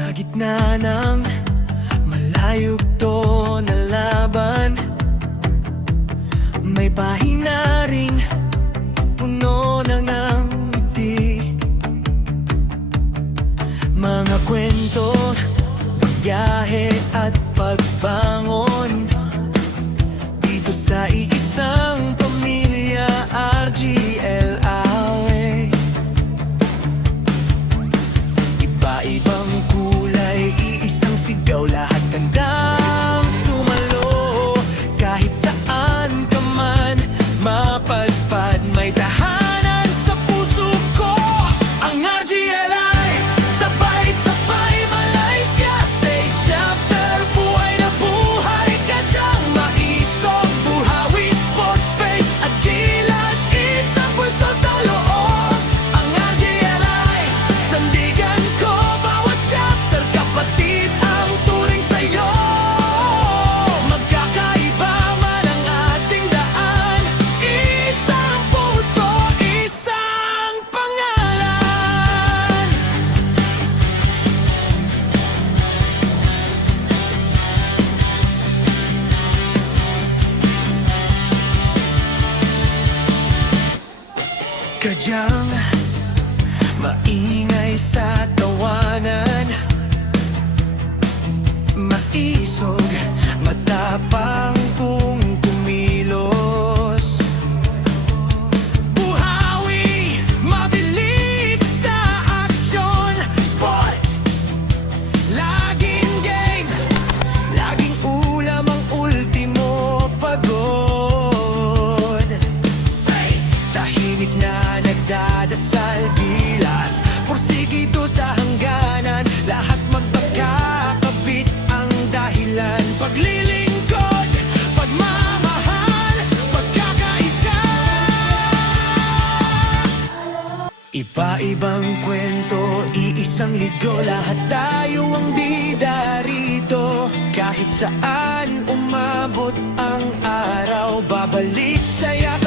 Sa gitna ng malayugto na laban, may pahina ring puno ng ngiti. Mga kwento, biyahe at pagbangon dito sa iisang pamilya, RGLA. Iba-ibang kulay, iisang sigaw, lahat handang sumalo. Kahit saan ka man mapadpad, may tahanan sa puso ko. Ang RGLA, sabay-sabay Malaysia State Chapter. Buhay na buhay ka dyang maisog, Buhawi, Sport, Faith at Gilas, isang pulso sa loob. Ang RGLA, sandigan ko, bawat chapter kapatid ang turing sa'yo. Magkakaiba man ang ating daan, isang puso, isang pangalan. Kadyang maingay sa tawanan, maisog, matapang kung kumilos. Buhawi, mabilis sa aksyon. Sport, laging game, laging ulam ang ultimo pagod. Faith, tahimik na nagdadasal. Gilas, porsigido sa hangganan, lahat magpagkakabit ang dahilan. Paglilingkod, pagmamahal, pagkakaisa. Iba-ibang kwento, iisang ligo, lahat tayo ang bida rito. Kahit saan umabot ang araw, babalik sa'yo